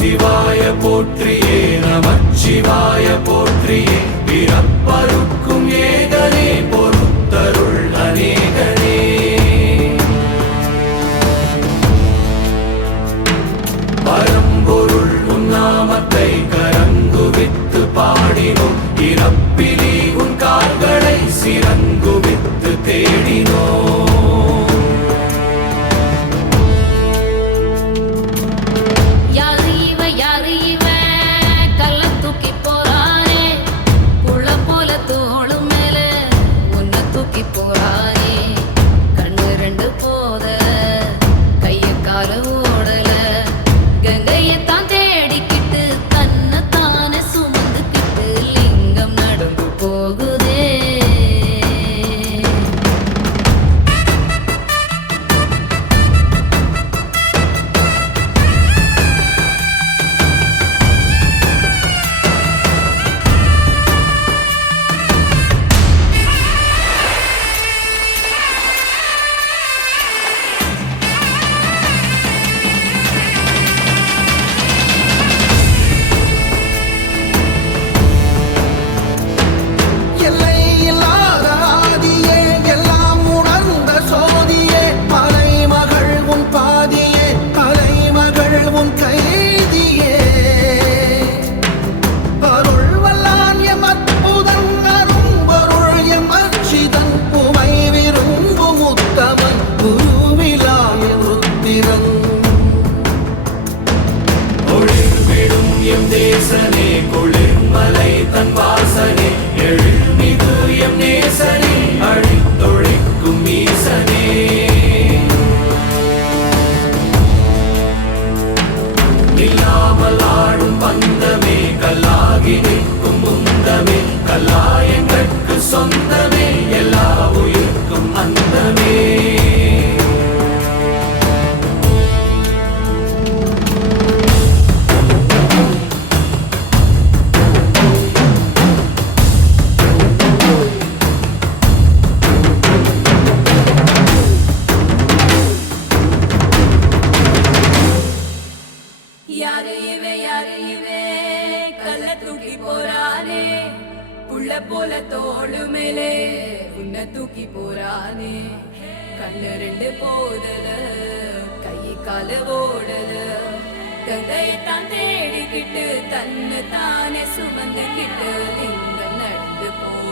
சிவாய போற்றியே நமச்சிவாய போற்றியே பிறப்பருக்கும் ஏகனே பொறுத்தருள் அநேகனே பரம்பொருள் உன்னாமத்தை கரங்குவித்து பாடினோம் இறப்பிலி உன் கால்களை சிறங்குவித்து தேடினோம் குளிர்மலை தன் வாசனே எழுமிகு எம் நேசனே அழித்தொழிக்கும் ஈசனே நில்லாமல் ஆடும் பந்தமே கல்லாகி நிற்கும் முந்தமே கல்லாயங்கட்கு சொந்தமே எல்லா உயிர்க்கும் அந்தமே போல தோளு மேலே உன்னை தூக்கி போறானே கண்ணு ரெண்டு போதல கை கால ஓடல கங்கையத்தான் தேடிக்கிட்டு தன்னை தானே சுமந்துக்கிட்டு லிங்கம் நடந்து போ